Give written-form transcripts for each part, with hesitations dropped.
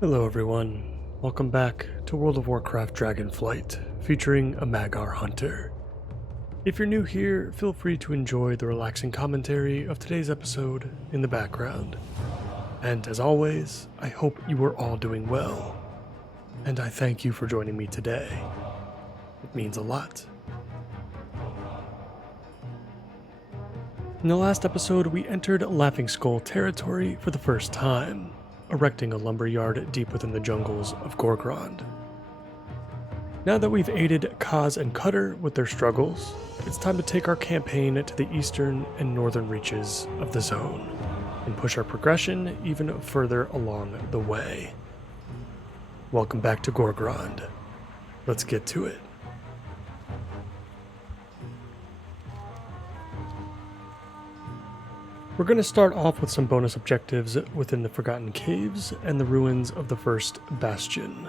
Hello everyone, welcome back to World of Warcraft Dragonflight, featuring a Mag'har hunter. If you're new here, feel free to enjoy the relaxing commentary of today's episode in the background. And as always, I hope you are all doing well, and I thank you for joining me today. It means a lot. In the last episode, we entered Laughing Skull territory for the first time, erecting a lumberyard deep within the jungles of Gorgrond. Now that we've aided Kaz and Cutter with their struggles, it's time to take our campaign to the eastern and northern reaches of the zone, and push our progression even further along the way. Welcome back to Gorgrond. Let's get to it. We're going to start off with some bonus objectives within the Forgotten Caves and the ruins of the first Bastion.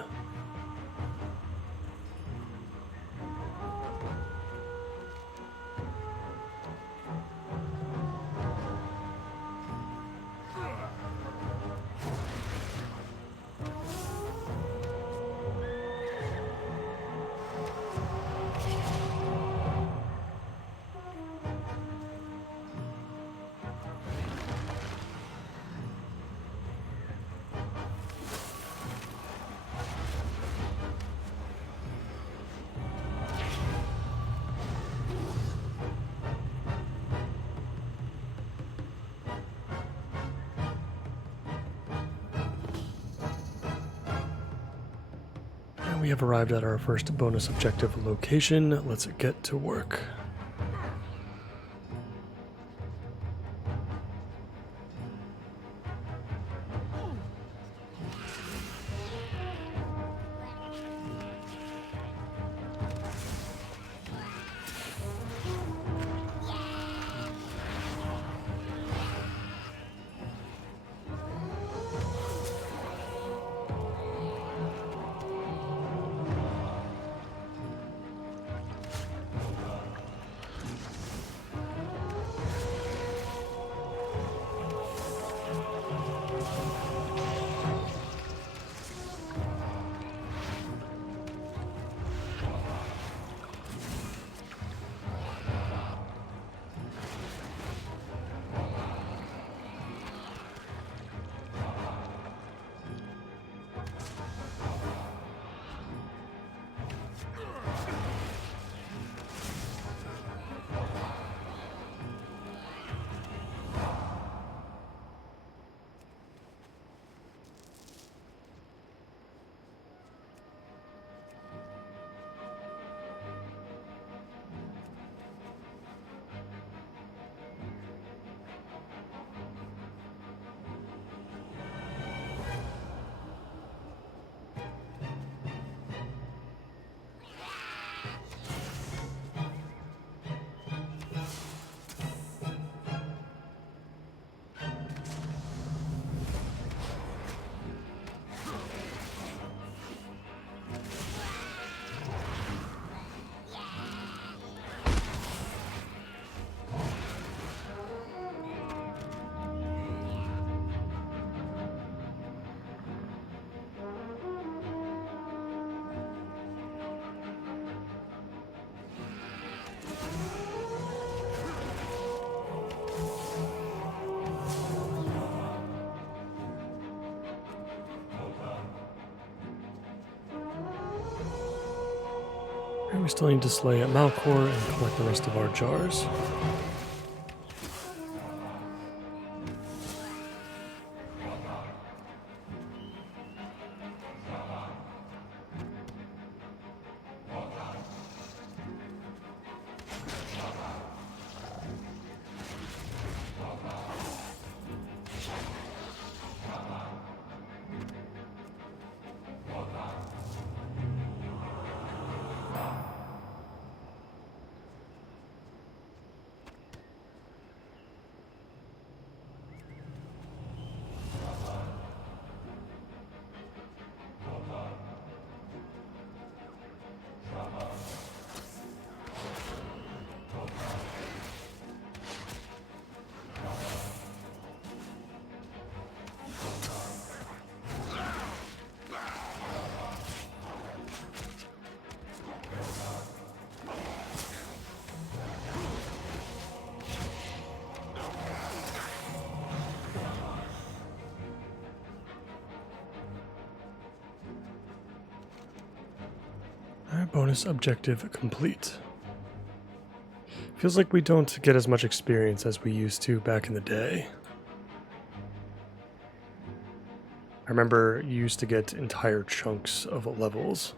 We have arrived at our first bonus objective location. Let's get to work. And we still need to slay Malcor and collect the rest of our jars. bonus objective complete. Feels like we don't get as much experience as we used to back in the day. I remember you used to get entire chunks of levels.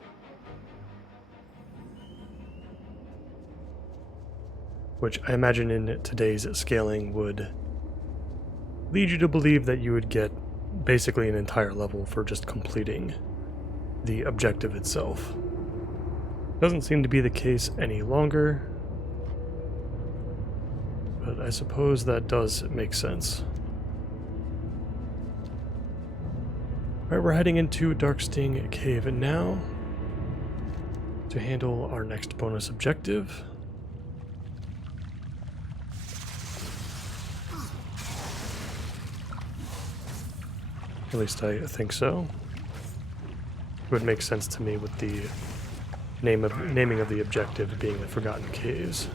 Which I imagine in today's scaling would lead you to believe that you would get basically an entire level for just completing the objective itself. Doesn't seem to be the case any longer, but I suppose that does make sense. Alright, we're heading into Darksting Cave now to handle our next bonus objective. At least I think so. It would make sense to me with the naming of the objective being the Forgotten Caves.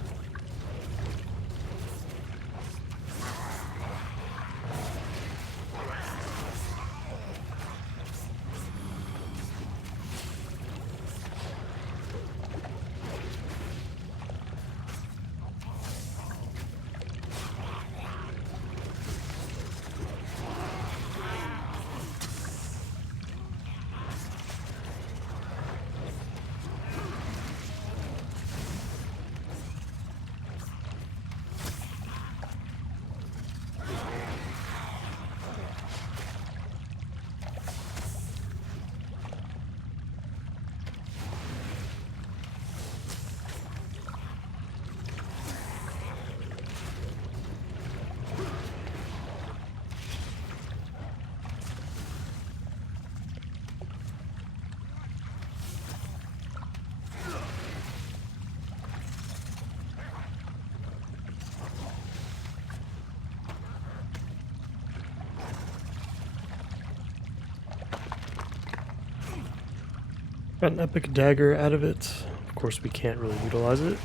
Got an epic dagger out of it. Of course, we can't really utilize it.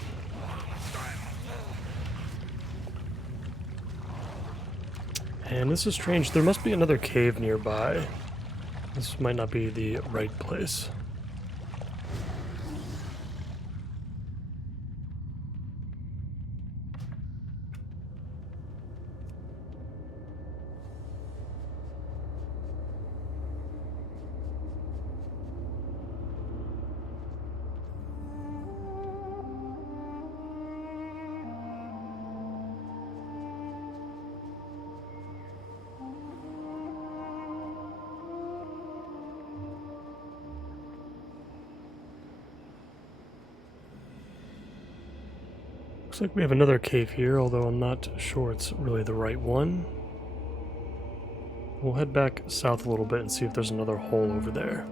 And this is strange. There must be another cave nearby. This might not be the right place. Looks like we have another cave here, although I'm not sure it's really the right one. We'll head back south a little bit and see if there's another hole over there.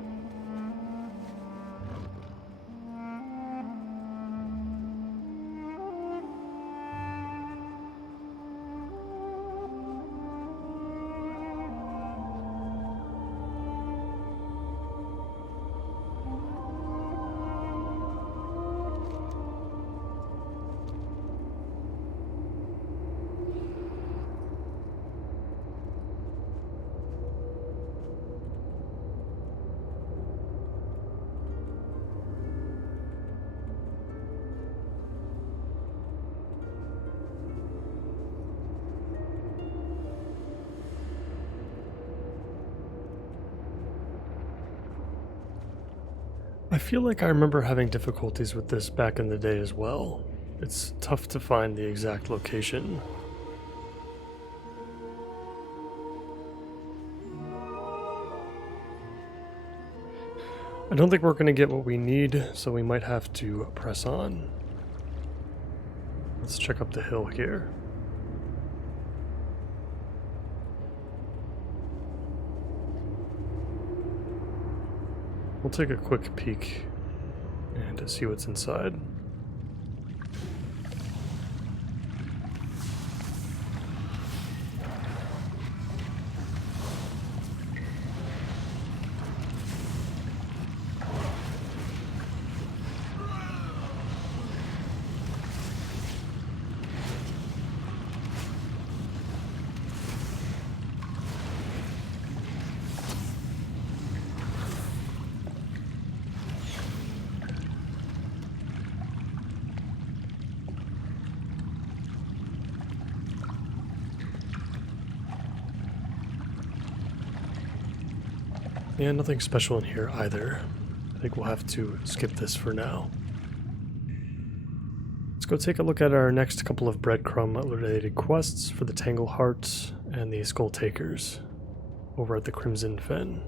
I feel like I remember having difficulties with this back in the day as well. It's tough to find the exact location. I don't think we're going to get what we need, so we might have to press on. Let's check up the hill here. We'll take a quick peek and see what's inside. Yeah, nothing special in here either. I think we'll have to skip this for now. Let's go take a look at our next couple of breadcrumb-related quests for the Tangleheart and the Skull Takers over at the Crimson Fen.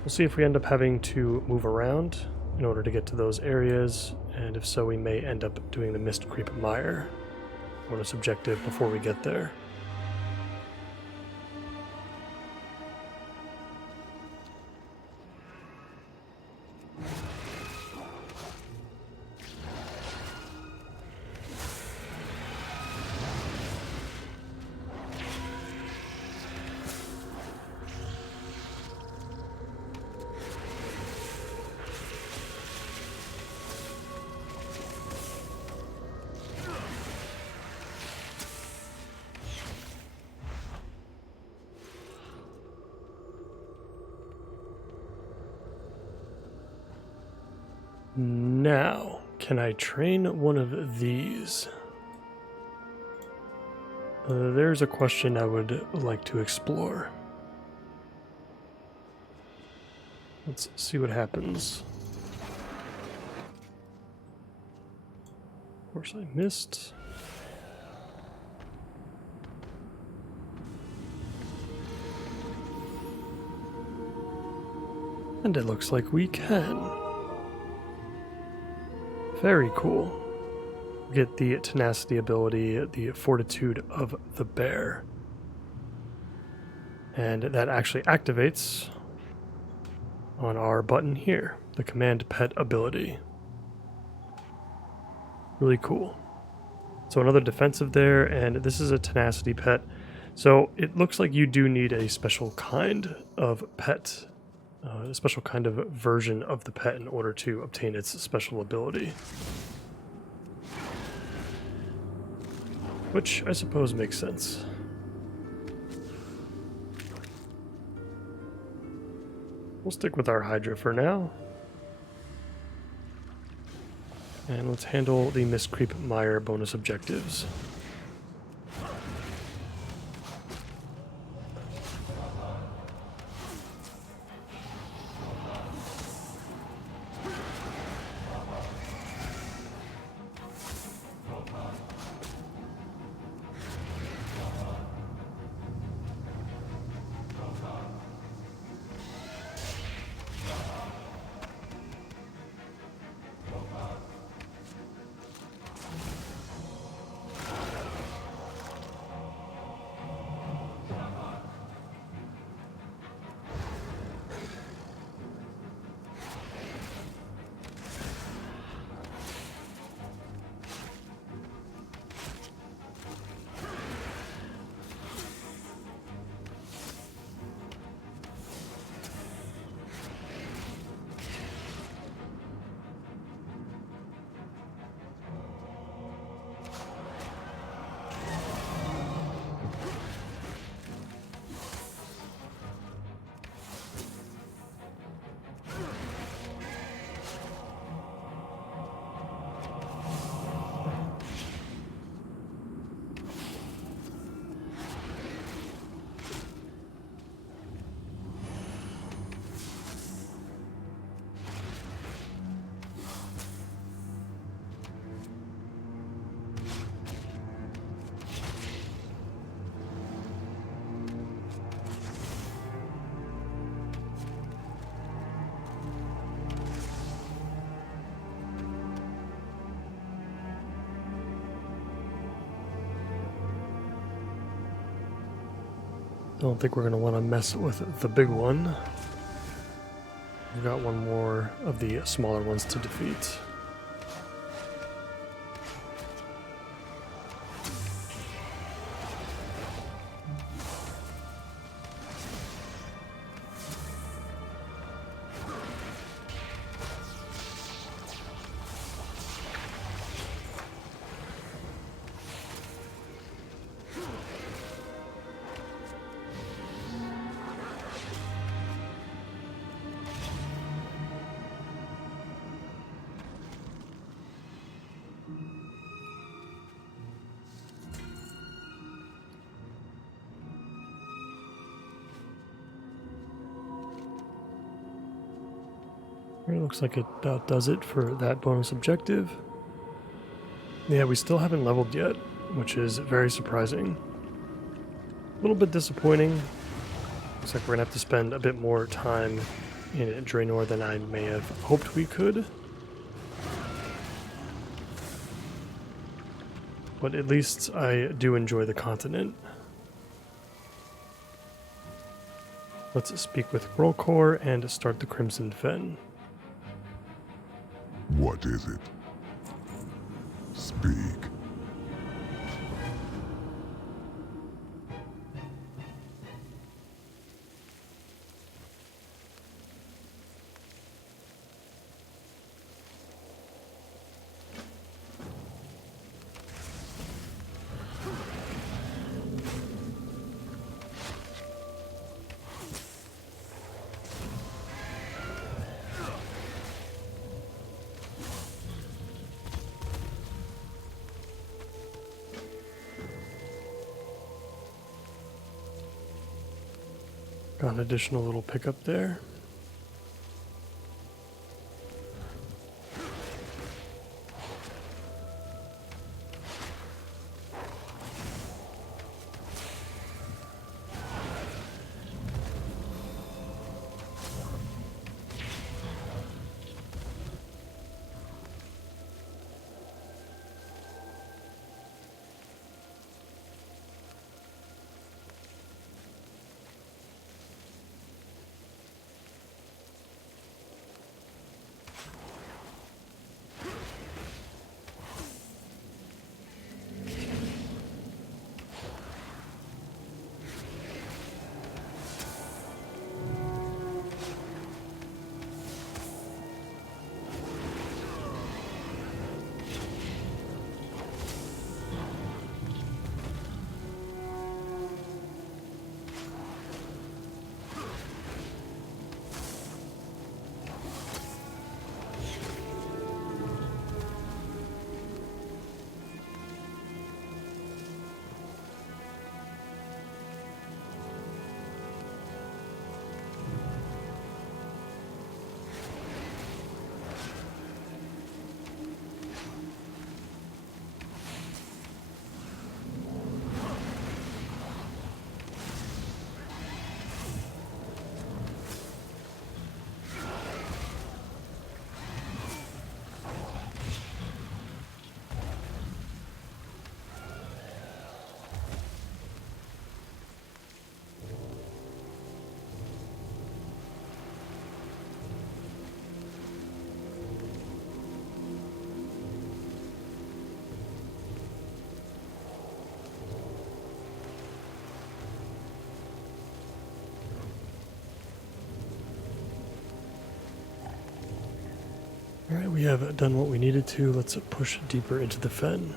We'll see if we end up having to move around in order to get to those areas, and if so, we may end up doing the Mist Creep Mire bonus objective before we get there. Now, can I train one of these? There's a question I would like to explore. Let's see what happens. Of course I missed. And it looks like we can. Very cool. Get the tenacity ability, the fortitude of the bear. And that actually activates on our button here, the command pet ability. Really cool. So another defensive there, and this is a tenacity pet. So it looks like you do need a special kind of pet, a special kind of version of the pet in order to obtain its special ability. Which I suppose makes sense. We'll stick with our Hydra for now. And let's handle the Mist Creep Mire bonus objectives. I don't think we're going to want to mess with the big one. We've got one more of the smaller ones to defeat. It looks like it about does it for that bonus objective. Yeah, we still haven't leveled yet, which is very surprising. A little bit disappointing. Looks like we're gonna have to spend a bit more time in Draenor than I may have hoped we could. But at least I do enjoy the continent. Let's speak with Rollcore and start the Crimson Fen. What is it? Speak. Got an additional little pickup there. Alright, we have done what we needed to. Let's push deeper into the fen.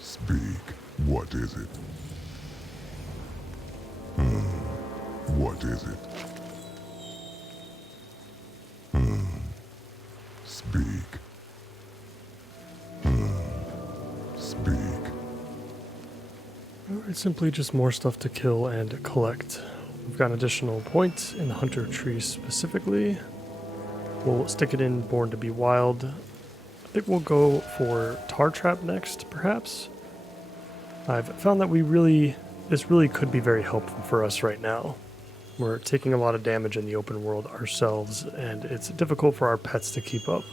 Speak. What is it? What is it? Speak. Speak. It's simply just more stuff to kill and collect. We've got an additional point in the Hunter tree specifically. We'll stick it in Born to be Wild. I think we'll go for Tar Trap next, perhaps. I've found that this really could be very helpful for us right now. We're taking a lot of damage in the open world ourselves, and it's difficult for our pets to keep up.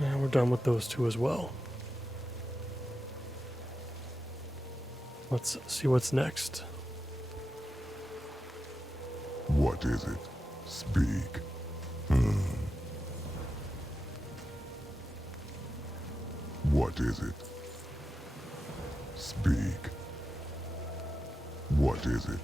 And we're done with those two as well. Let's see what's next. What is it? Speak. What is it? Speak. What is it?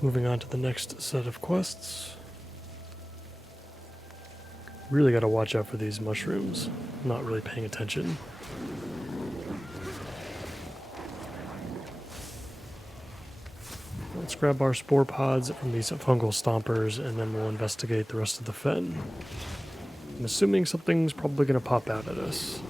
Moving on to the next set of quests. Really gotta watch out for these mushrooms. I'm not really paying attention. Let's grab our spore pods from these fungal stompers and then we'll investigate the rest of the fen. I'm assuming something's probably gonna pop out at us.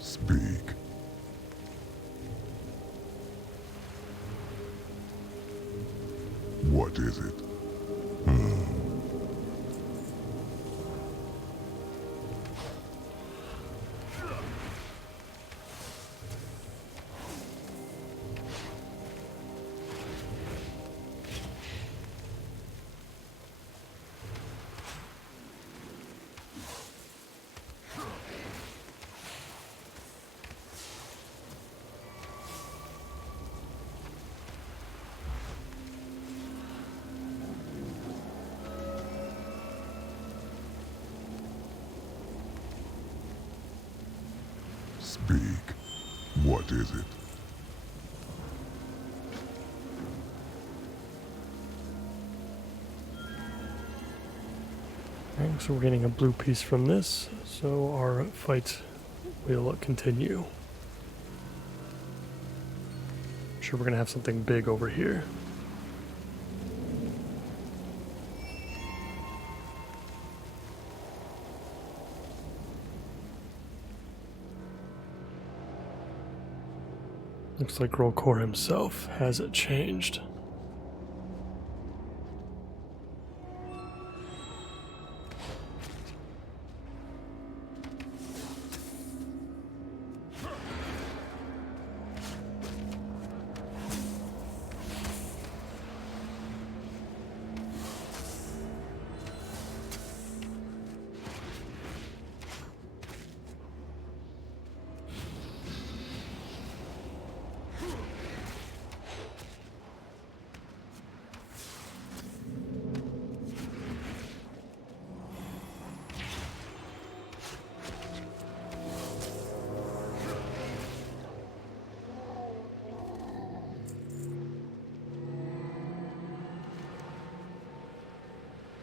Speak. What is it? Speak. What is it? Okay, so we're getting a blue piece from this, so our fight will continue. I'm sure we're gonna have something big over here. Looks like Rolcor himself has changed.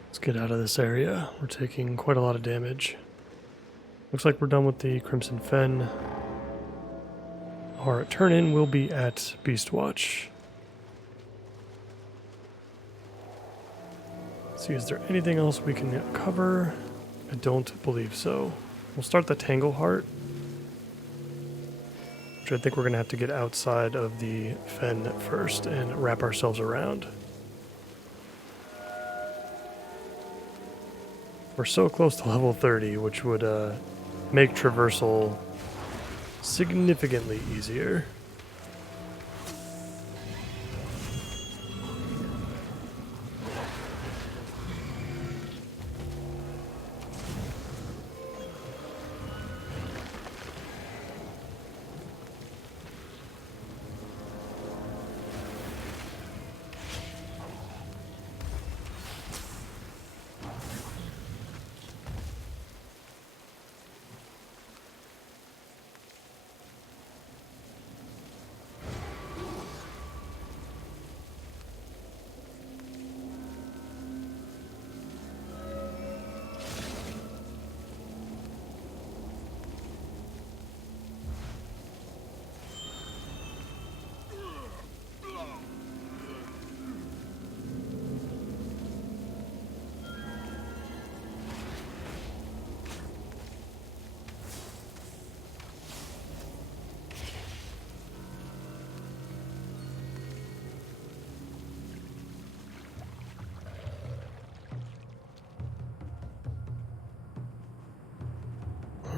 Let's get out of this area. We're taking quite a lot of damage. Looks like we're done with the Crimson Fen. Our turn-in will be at Beastwatch. Let's see, is there anything else we can cover? I don't believe so. We'll start the Tangleheart, which I think we're going to have to get outside of the Fen first and wrap ourselves around. We're so close to level 30, which would make traversal significantly easier.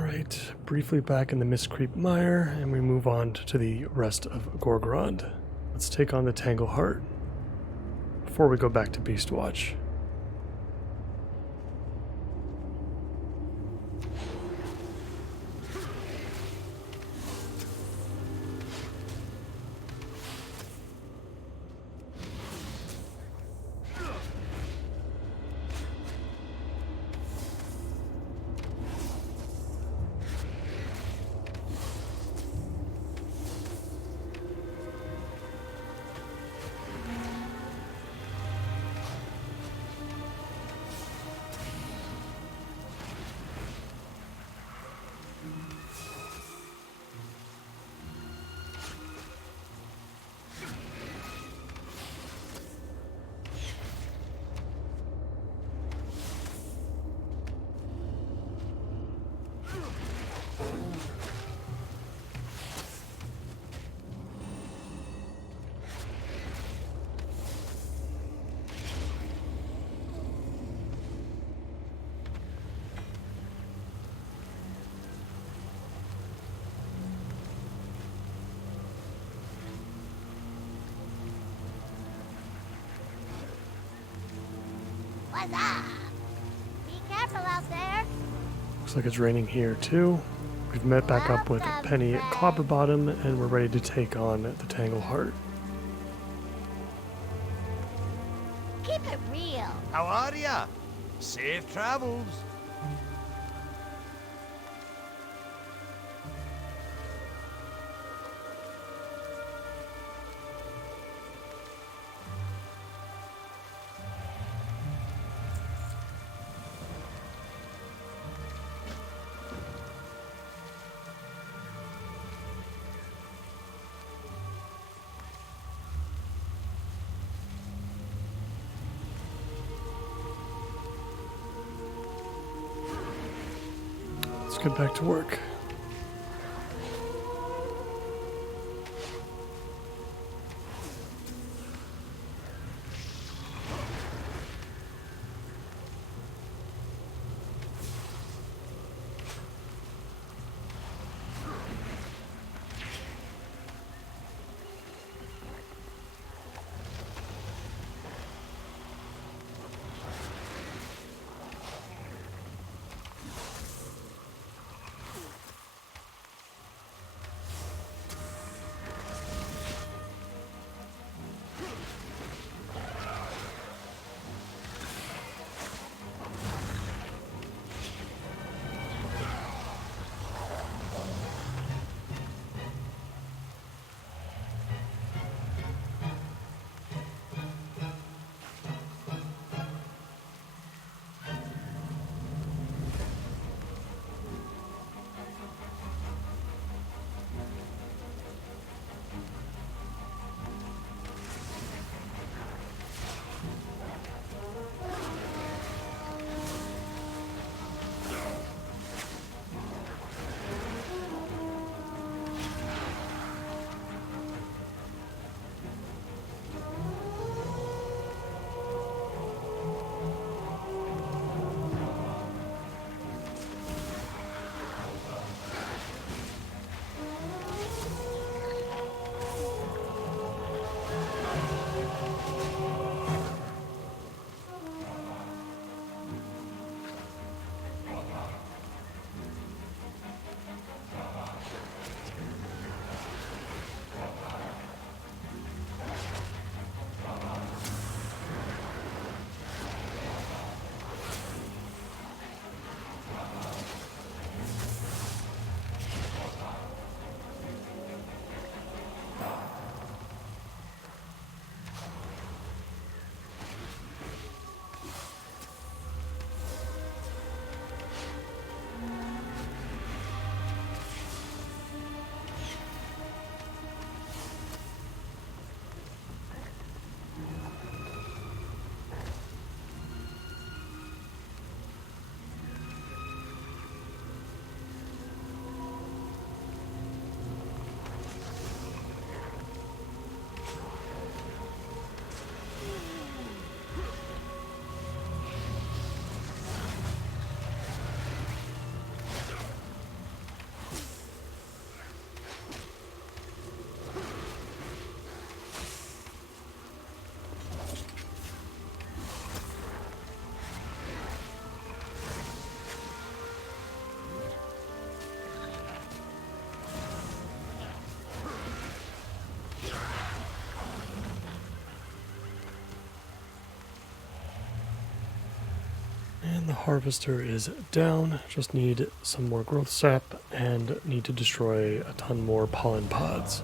Alright, briefly back in the Mistcreep Mire, and we move on to the rest of Gorgrond. Let's take on the Tangleheart before we go back to Beastwatch. What's up? Be careful out there. Looks like it's raining here too. We've met back up with Penny at Clobberbottom, and we're ready to take on the Tangleheart. Keep it real. How are ya? Safe travels. Let's get back to work. harvester is down. Just need some more growth sap and need to destroy a ton more pollen pods.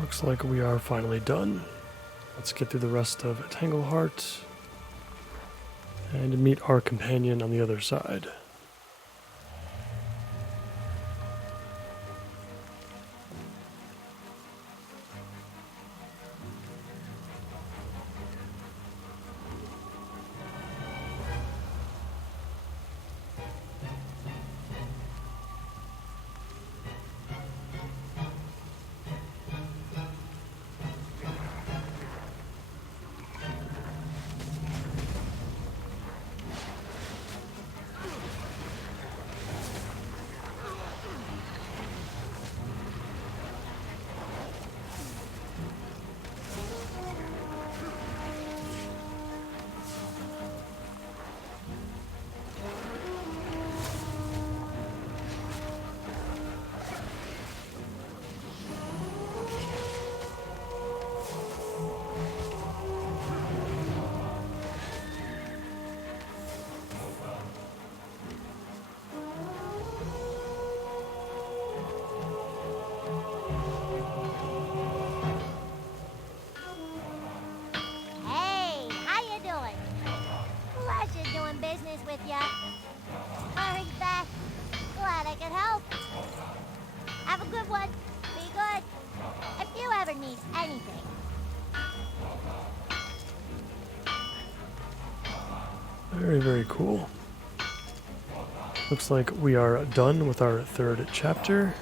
Looks like we are finally done. Let's get through the rest of Tangleheart and meet our companion on the other side. Hey, how you doing? Pleasure doing business with ya. Hurry back. Glad I could help. Have a good one. Be good. If you ever need anything. Very, very cool. Looks like we are done with our third chapter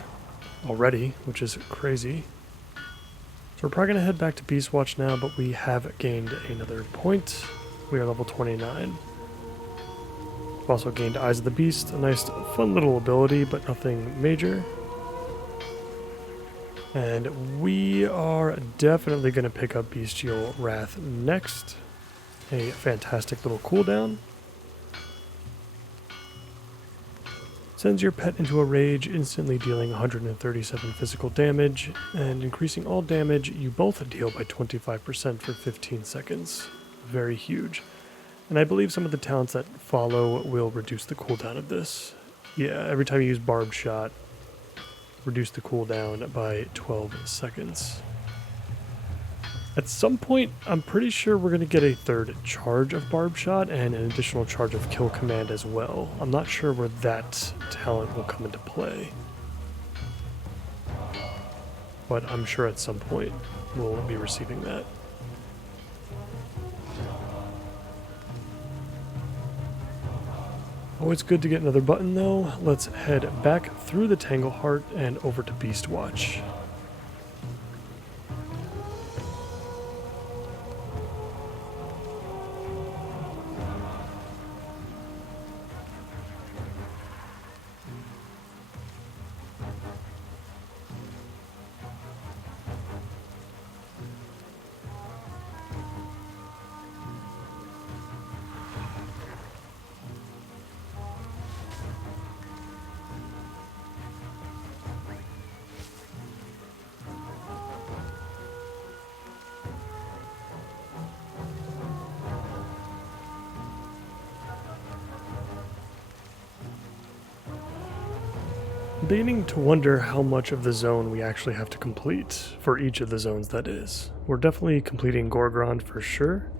already, which is crazy. So we're probably going to head back to Beastwatch now, but we have gained another point. We are level 29. We've also gained Eyes of the Beast, a nice fun little ability, but nothing major. And we are definitely going to pick up Bestial Wrath next. A fantastic little cooldown. Sends your pet into a rage, instantly dealing 137 physical damage, and increasing all damage you both deal by 25% for 15 seconds. Very huge. And I believe some of the talents that follow will reduce the cooldown of this. Yeah, every time you use Barbed Shot, reduce the cooldown by 12 seconds. At some point, I'm pretty sure we're going to get a third charge of Barb Shot and an additional charge of Kill Command as well. I'm not sure where that talent will come into play. But I'm sure at some point we'll be receiving that. Always good to get another button though. Let's head back through the Tangleheart and over to Beastwatch. Beginning to wonder how much of the zone we actually have to complete, for each of the zones that is. We're definitely completing Gorgrond for sure,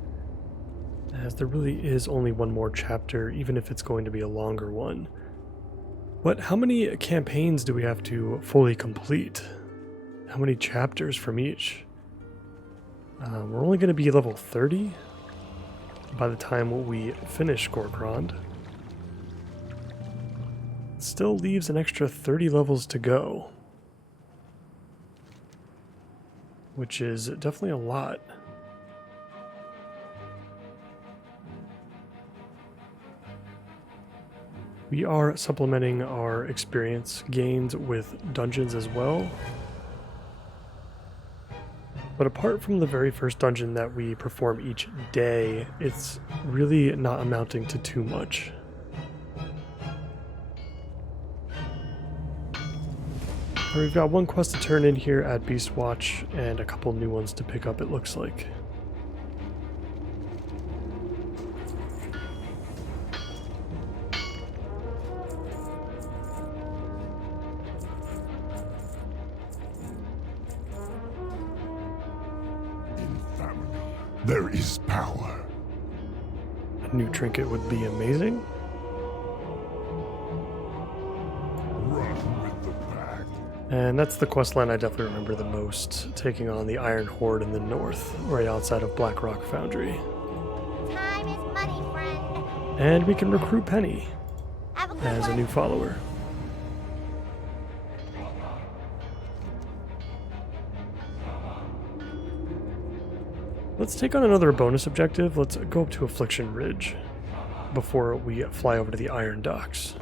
as there really is only one more chapter, even if it's going to be a longer one. But how many campaigns do we have to fully complete? How many chapters from each? We're only going to be level 30 by the time we finish Gorgrond. Still leaves an extra 30 levels to go, which is definitely a lot. We are supplementing our experience gains with dungeons as well. But apart from the very first dungeon that we perform each day, it's really not amounting to too much. We've got one quest to turn in here at Beastwatch and a couple new ones to pick up, it looks like. In family, there is power. A new trinket would be amazing. Run with the pack. And that's the quest line I definitely remember the most, taking on the Iron Horde in the north, right outside of Blackrock Foundry. Time is money, friend. And we can recruit Penny Have a good as a one. new follower. Let's take on another bonus objective. Let's go up to Affliction Ridge before we fly over to the Iron Docks.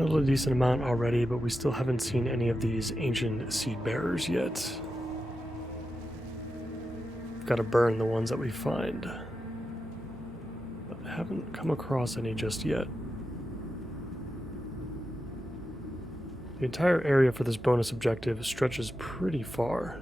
killed a decent amount already, but we still haven't seen any of these ancient seed bearers yet. We've got to burn the ones that we find. But I haven't come across any just yet. The entire area for this bonus objective stretches pretty far.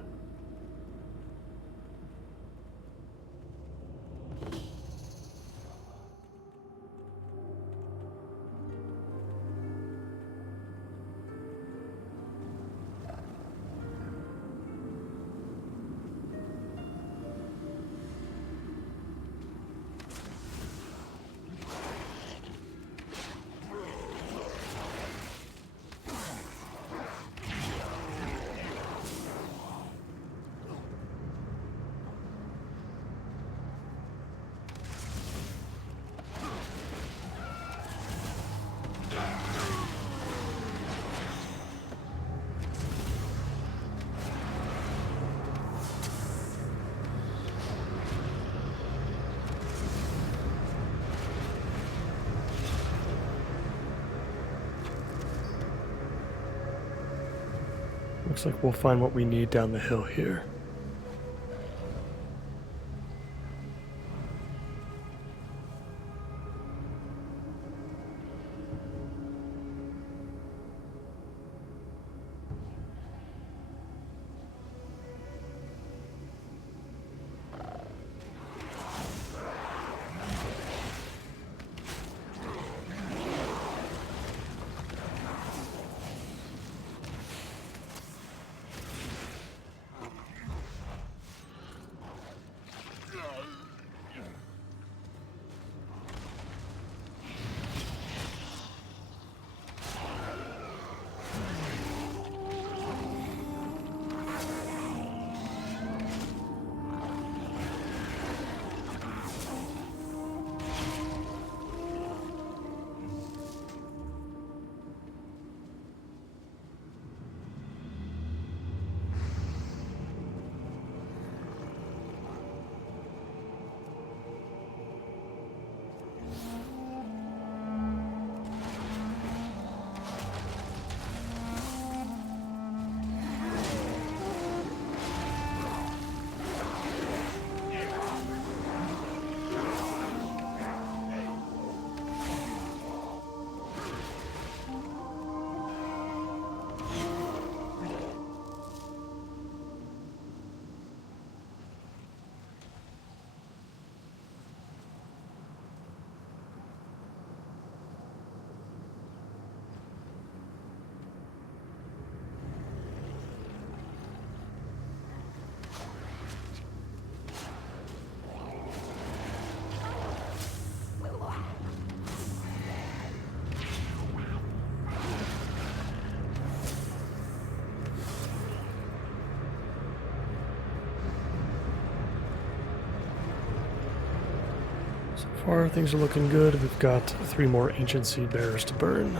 Looks like we'll find what we need down the hill here. So far, things are looking good. We've got 3 more ancient seed bearers to burn.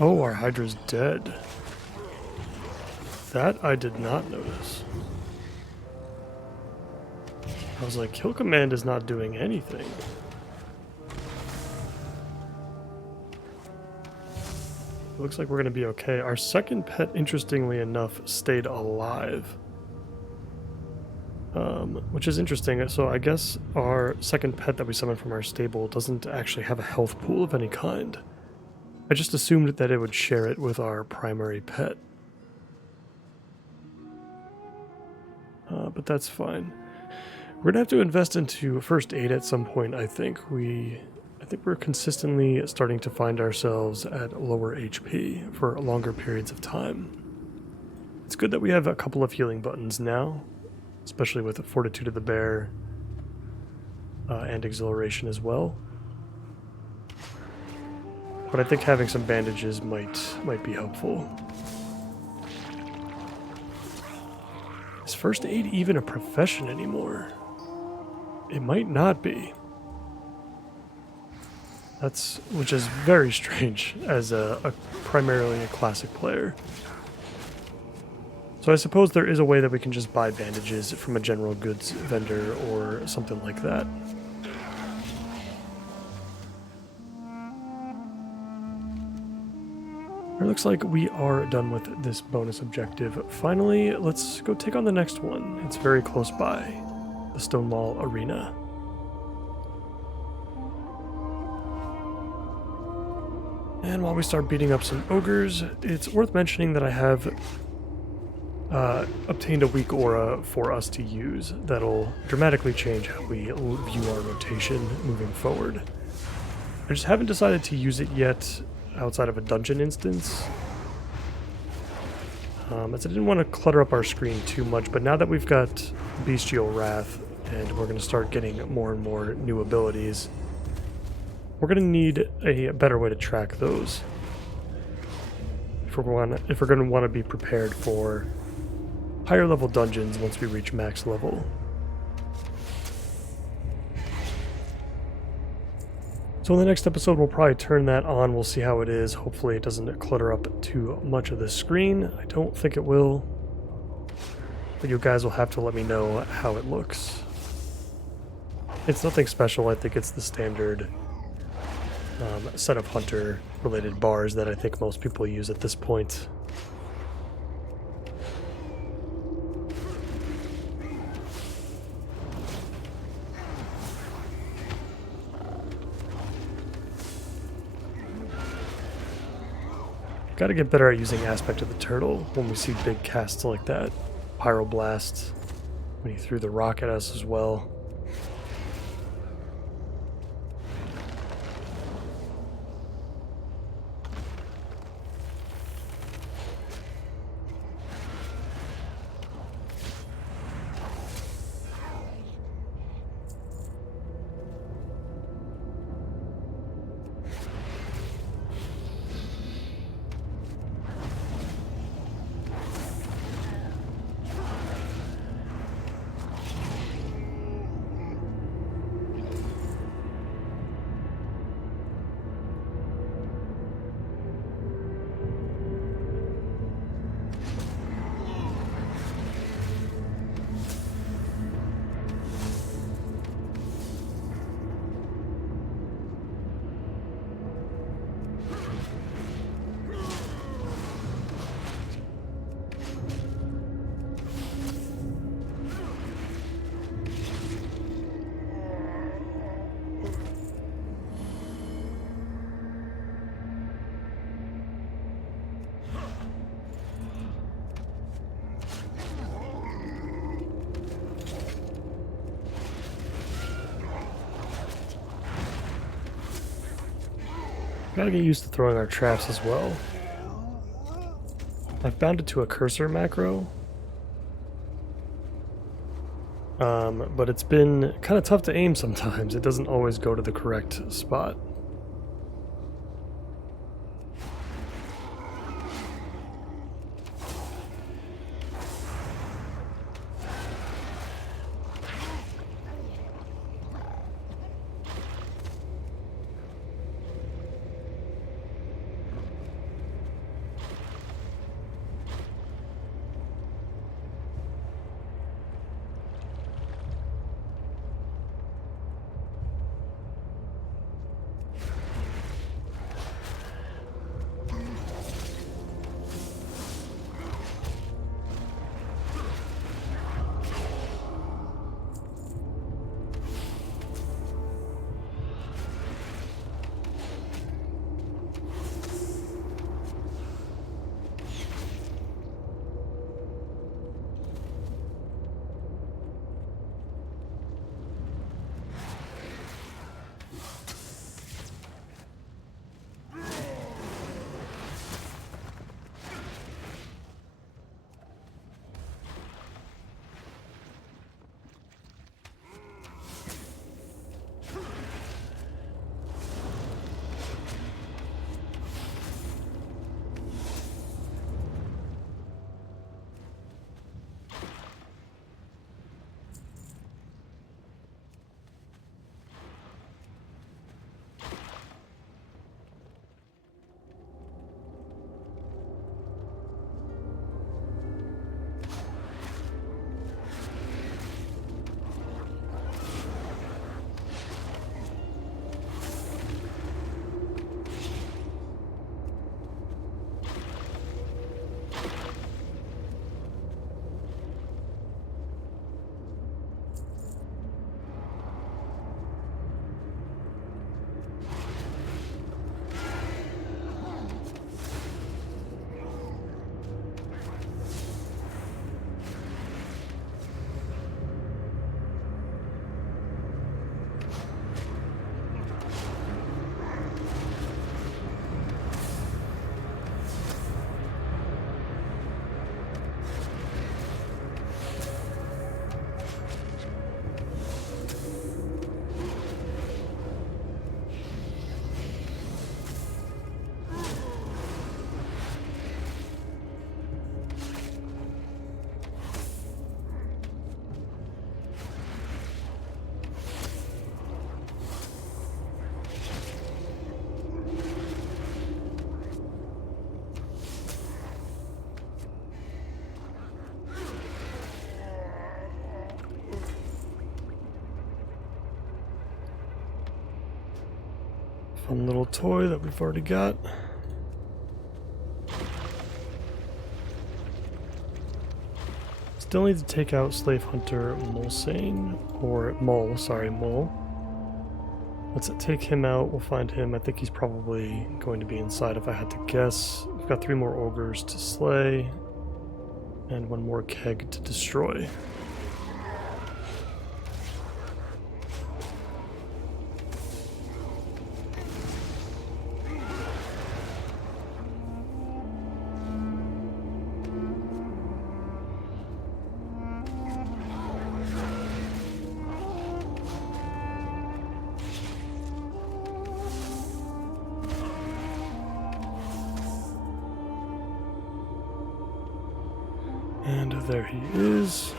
Oh, our Hydra's dead. That I did not notice. I was like, kill command is not doing anything. Looks like we're going to be okay. Our second pet, interestingly enough, stayed alive. Which is interesting. So I guess our second pet that we summoned from our stable doesn't actually have a health pool of any kind. I just assumed that it would share it with our primary pet. But that's fine. We're gonna have to invest into first aid at some point, I think. I think we're consistently starting to find ourselves at lower HP for longer periods of time. It's good that we have a couple of healing buttons now, especially with Fortitude of the Bear and Exhilaration as well. But I think having some bandages might be helpful. Is first aid even a profession anymore? It might not be. Which is very strange as primarily a classic player. So I suppose there is a way that we can just buy bandages from a general goods vendor or something like that. It looks like we are done with this bonus objective. Finally, let's go take on the next one. It's very close by, the Stonewall Arena. And while we start beating up some ogres, it's worth mentioning that I have obtained a weak aura for us to use that'll dramatically change how we view our rotation moving forward. I just haven't decided to use it yet outside of a dungeon instance, as I didn't want to clutter up our screen too much, but now that we've got Bestial Wrath and we're going to start getting more and more new abilities, we're going to need a better way to track those if we're going to want to be prepared for higher level dungeons once we reach max level. So in the next episode we'll probably turn that on, we'll see how it is. Hopefully it doesn't clutter up too much of the screen. I don't think it will, but you guys will have to let me know how it looks. It's nothing special, I think it's the standard set of hunter related bars that I think most people use at this point. Gotta get better at using Aspect of the Turtle when we see big casts like that. Pyroblast, when he threw the rock at us as well. Gotta get used to throwing our traps as well. I've bound it to a cursor macro, but it's been kind of tough to aim sometimes. It doesn't always go to the correct spot. Fun little toy that we've already got. Still need to take out Slave Hunter Mulsane, or Mole, sorry, Mole. Let's take him out, we'll find him. I think he's probably going to be inside if I had to guess. We've got 3 more ogres to slay, and 1 more keg to destroy. And there he is.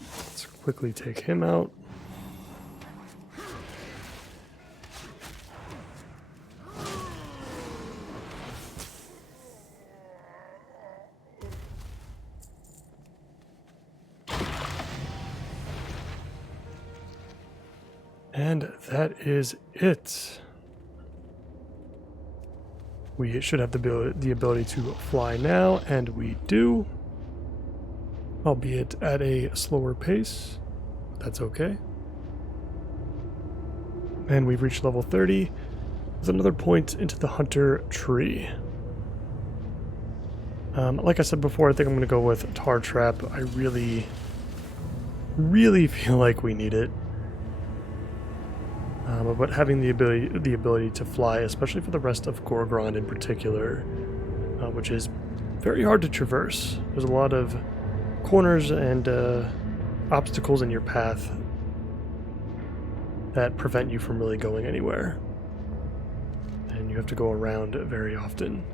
Let's quickly take him out. And that is it. We should have the ability to fly now, and we do. Albeit at a slower pace. That's okay. And we've reached level 30 with another point into the hunter tree. Like I said before, I think I'm going to go with Tar Trap. I really feel like we need it. But having the ability to fly, especially for the rest of Gorgrond in particular, which is very hard to traverse. There's a lot of corners and obstacles in your path that prevent you from really going anywhere. And you have to go around very often.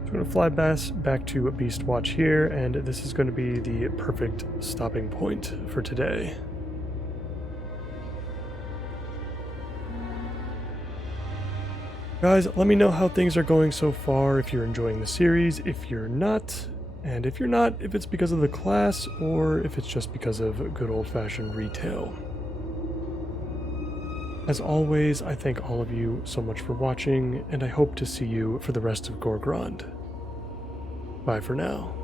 So I'm going to fly back to Beast Watch here, and this is going to be the perfect stopping point for today. Guys, let me know how things are going so far, if you're enjoying the series, if you're not, and if you're not, if it's because of the class, or if it's just because of good old-fashioned retail. As always, I thank all of you so much for watching, and I hope to see you for the rest of Gorgrond. Bye for now.